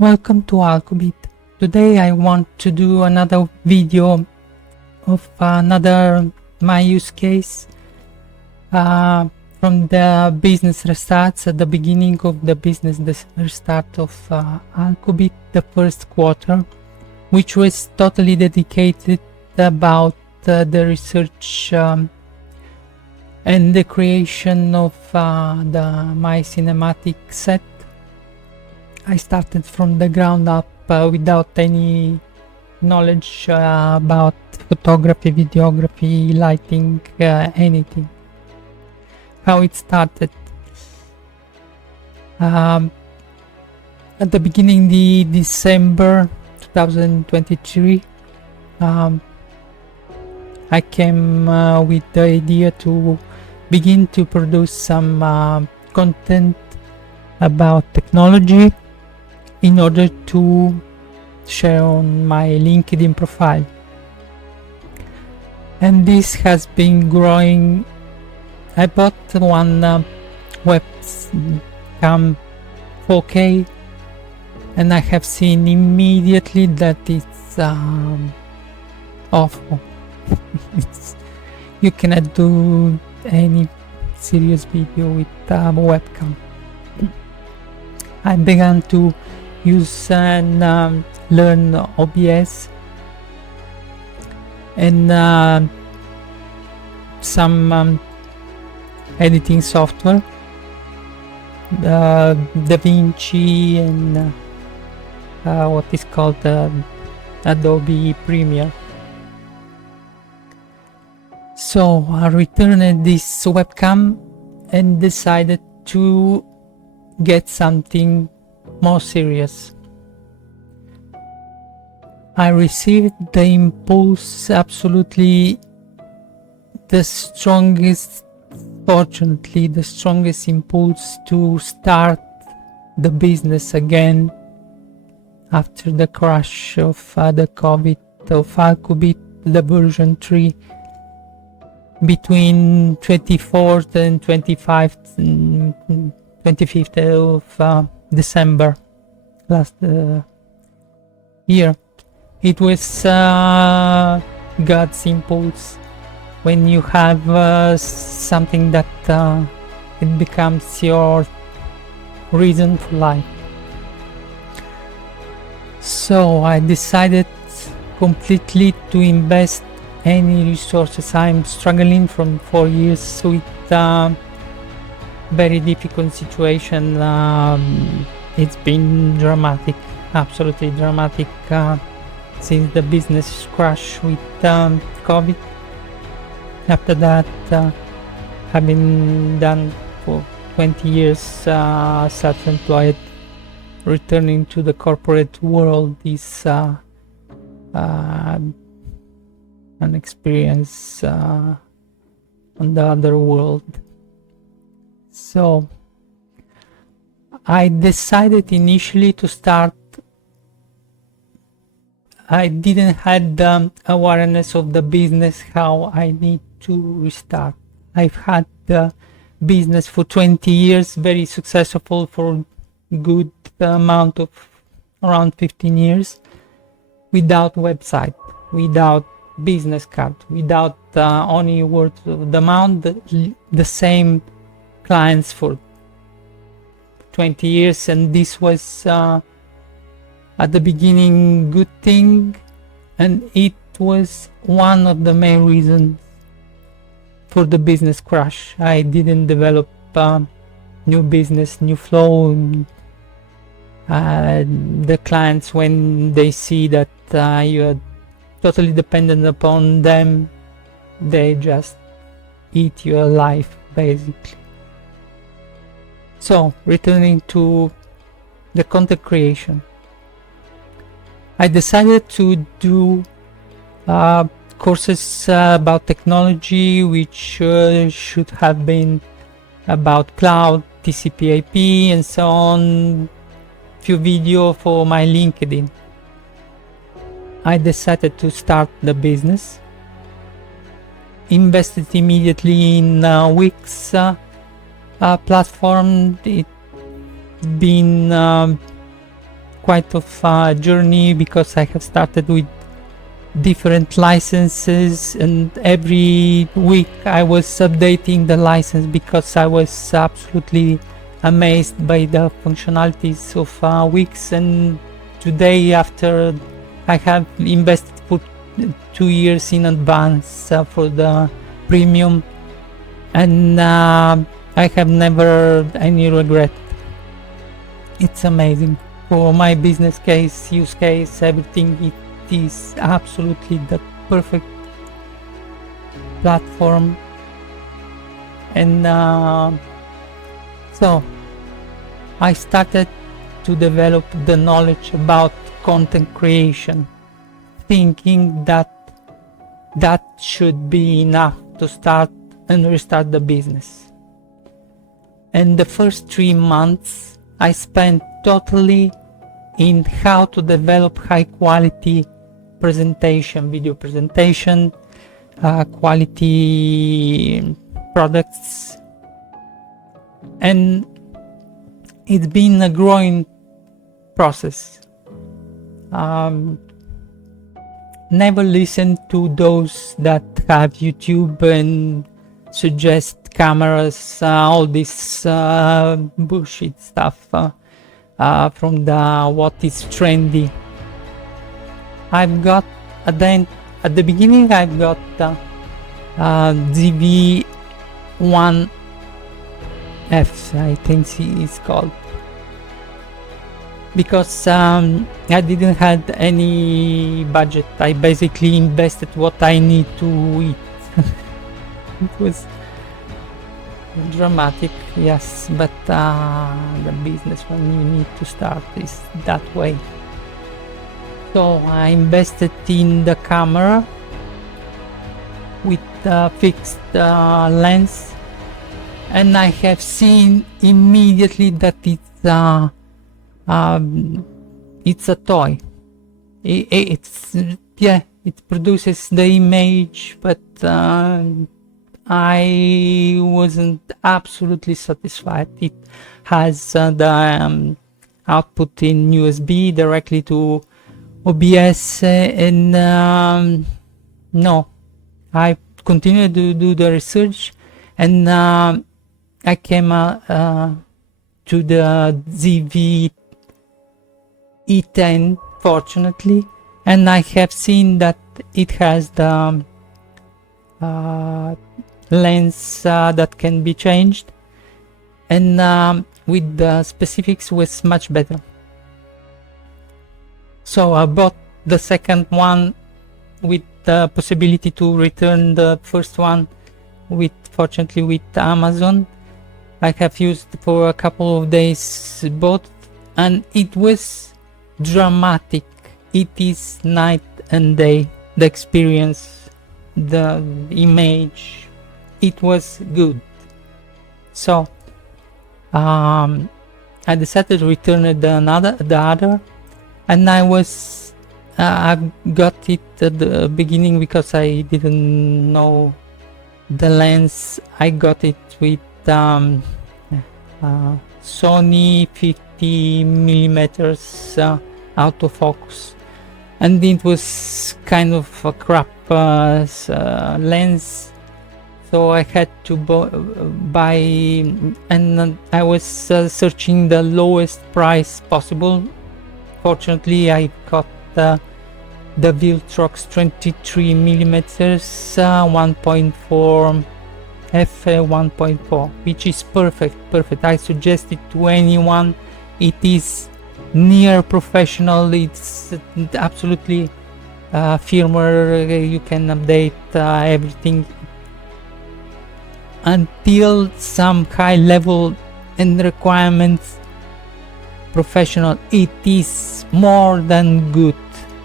Welcome to Alqubit. Today I want to do another video of another my use case from the business restarts at the beginning of the business restart of Alqubit, the first quarter, which was totally dedicated about the research and the creation of my cinematic set. I started from the ground up without any knowledge about photography, videography, lighting, anything. How it started. At the beginning of December 2023, I came with the idea to begin to produce some content about technology in order to share on my LinkedIn profile, and this has been growing. I bought one webcam 4K, and I have seen immediately that it's awful. You cannot do any serious video with a webcam. I began to use and learn OBS and some editing software, DaVinci and what is called Adobe Premiere. So I returned this webcam and decided to get something more serious. I received the impulse, absolutely fortunately the strongest impulse to start the business again after the crash of the COVID of Alqubit, the version 3, between 24th and 25th of December last year. It was God's impulse. When you have something that it becomes your reason for life. So I decided completely to invest any resources. I'm struggling from 4 years with very difficult situation. It's been dramatic, absolutely dramatic, since the business crash with COVID. After that, having done for 20 years self-employed, returning to the corporate world is an experience on the other world. So I decided initially to start. I didn't have the awareness of the business, how I need to restart. I've had the business for 20 years, very successful for good amount of around 15 years, without website, without business card, without only word of the mouth, the same clients for 20 years, and this was at the beginning good thing, and it was one of the main reasons for the business crash. I didn't develop new business, new flow. The clients, when they see that you are totally dependent upon them, they just eat your life basically. So returning to the content creation, I decided to do courses about technology, which should have been about cloud, TCP/IP, and so on. Few video for my LinkedIn. I decided to start the business. Invested immediately in Wix platform. It been quite of a journey, because I have started with different licenses, and every week I was updating the license because I was absolutely amazed by the functionalities of Wix. And today, after I have invested for 2 years in advance for the premium, and I have never any regret. It's amazing. For my business case, use case, everything, it is absolutely the perfect platform. And so I started to develop the knowledge about content creation, thinking that that should be enough to start and restart the business. And the first 3 months I spent totally in how to develop high quality presentation, video presentation, quality products. And it's been a growing process. Never listen to those that have YouTube and suggest cameras, all this bullshit stuff from the what is trendy. I've got at the beginning I've got ZV-1F, I think it's called, because I didn't have any budget. I basically invested what I need to eat. It was dramatic, yes, but the business, when you need to start, is that way. So I invested in the camera with a fixed lens, and I have seen immediately that it's a toy. It produces the image, but I wasn't absolutely satisfied. It has the output in USB directly to OBS, and no, I continued to do the research, and I came to the ZV-E10, fortunately, and I have seen that it has the lens that can be changed, and with the specifics was much better. So I bought the second one with the possibility to return the first one, fortunately with Amazon. I have used for a couple of days both, and it was dramatic. It is night and day, the experience, the image. It was good. So I decided to return the other, and I got it at the beginning because I didn't know the lens. I got it with Sony 50mm autofocus, and it was kind of a crap lens, so I had to buy, and I was searching the lowest price possible. Fortunately, I got the Viltrox 23mm 1.4 f1.4, which is perfect. I suggest it to anyone. It is near professional. It's absolutely firmware. You can update everything until some high level and requirements. Professional, it is more than good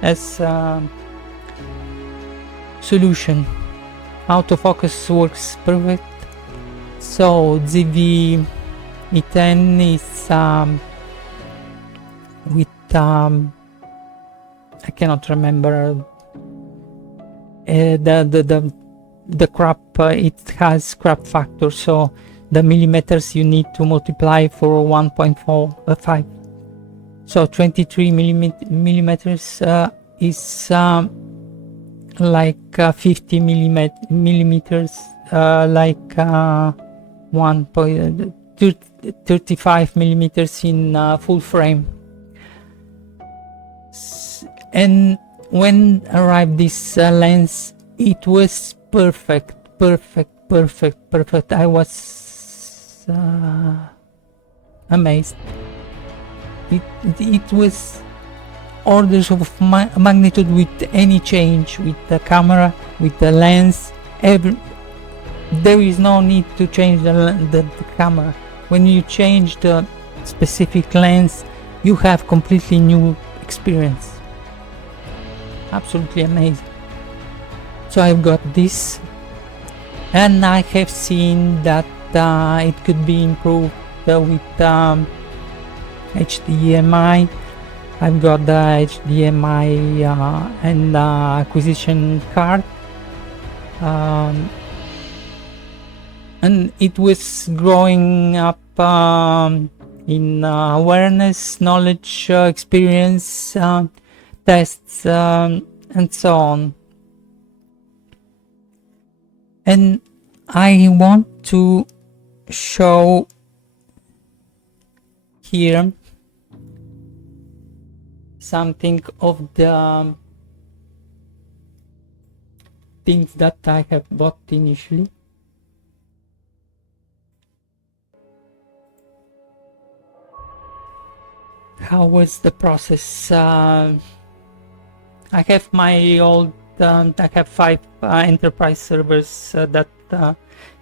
as a solution. Autofocus works perfect. So ZV-E10 is with I cannot remember the crop. It has crop factor, so the millimeters you need to multiply for 1.45. So 23 millimeters is like 50 millimeters, like 1.35 millimeters in full frame. And when arrived this lens, it was perfect. I was amazed. It was orders of magnitude with any change, with the camera, with the lens. There is no need to change the camera. When you change the specific lens, you have completely new experience. Absolutely amazing. So I've got this, and I have seen that it could be improved with HDMI. I've got the HDMI and acquisition card, and it was growing up in awareness, knowledge, experience, tests, and so on. And I want to show here something of the things that I have bought initially. How was the process? I have my old I have 5 enterprise servers that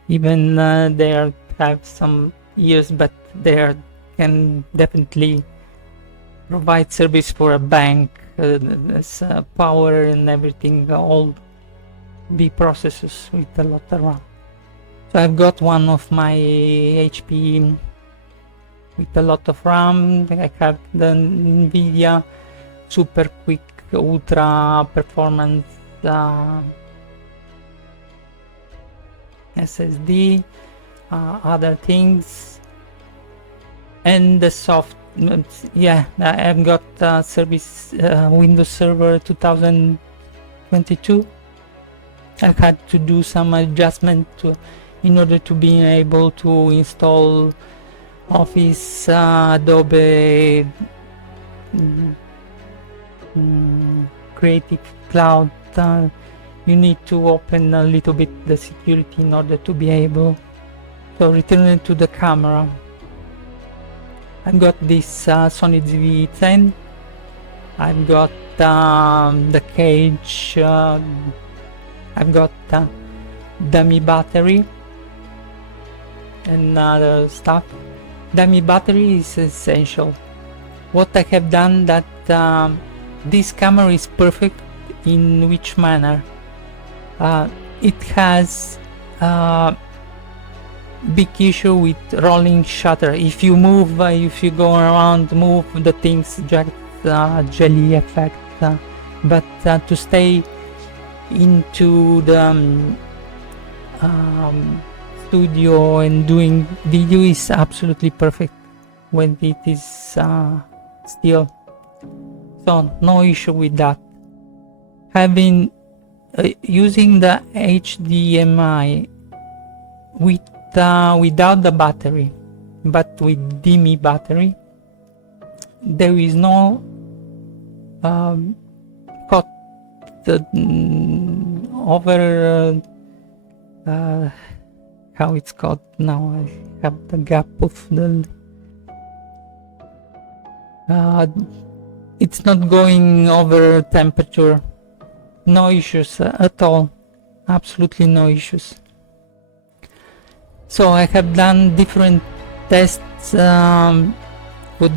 even they have some years, but they can definitely provide service for a bank. There's power and everything, all B processors with a lot of RAM. So I've got one of my HP with a lot of RAM. I have the NVIDIA super quick ultra performance SSD, other things, and the soft. Yeah, I've got service Windows Server 2022. I've had to do some adjustment in order to be able to install Office, Adobe, Creative Cloud. You need to open a little bit the security in order to be able to return it to the camera. I've got this Sony ZV-10. I've got the cage. I've got dummy battery and other stuff. Dummy battery is essential. What I have done that this camera is perfect in which manner? It has big issue with rolling shutter. If you move, if you go around, move the things, just jelly effect. But to stay into the studio and doing video is absolutely perfect when it is still. So no issue with that. Having using the HDMI with without the battery, but with dummy battery, there is no cut over how it's called now. I have the gap of the it's not going over temperature. No issues at all, absolutely no issues. So I have done different tests with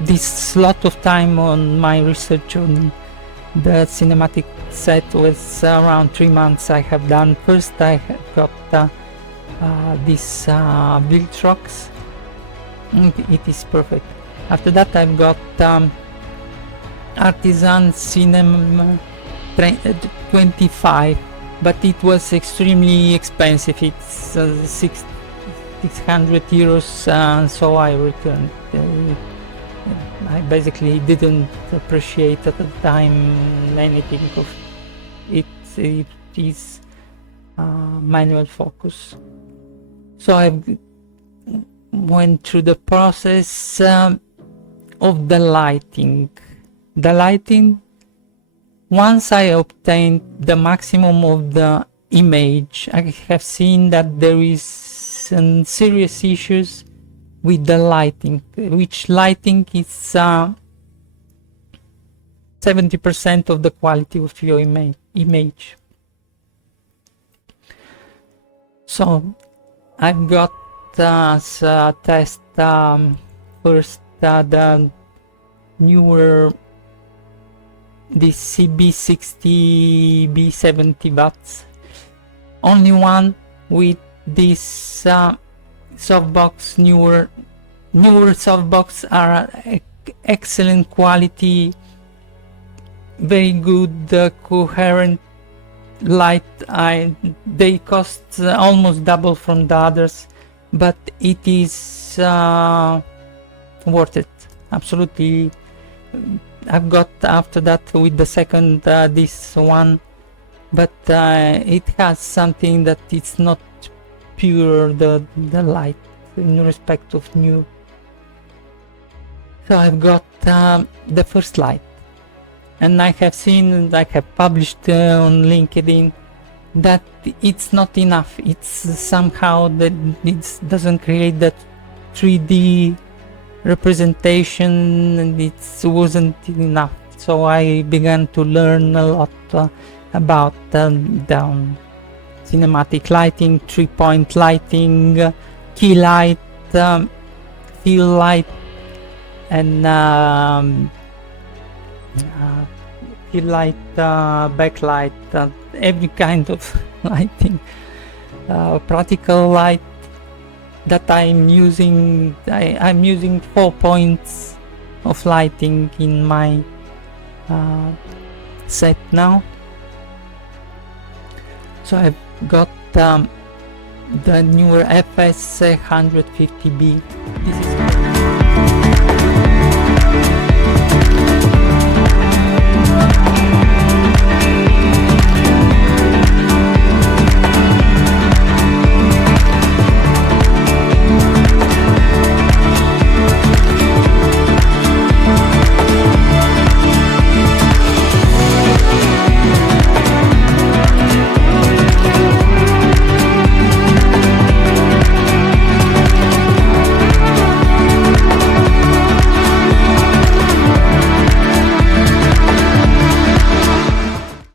this lot of time on my research on the cinematic set was around 3 months. I have done first. I have got this Viltrox. It is perfect. After that I've got Artisan Cinema 25, but it was extremely expensive. It's 600 euros, so I returned it. I basically didn't appreciate at the time anything of it. It is manual focus. So I went through the process of the lighting. The lighting, once I obtained the maximum of the image, I have seen that there is some serious issues with the lighting, which lighting is 70% of the quality of your image. So I've got as a test first the newer, this CB60 B70 watts, only one with this softbox. Newer softbox are excellent quality, very good coherent light. They cost almost double from the others, but it is worth it, absolutely. I've got after that with the second this one, but it has something that it's not pure, the light in respect of new. So I've got the first light, and I have seen, I have published on LinkedIn that it's not enough. It's somehow that it doesn't create that 3D representation, and it wasn't enough. So I began to learn a lot about cinematic lighting, 3-point lighting, key light, fill light, and fill light, backlight, every kind of lighting, practical light that I'm using. I'm using 4 points of lighting in my set now. So I've got the newer FS 150B. This is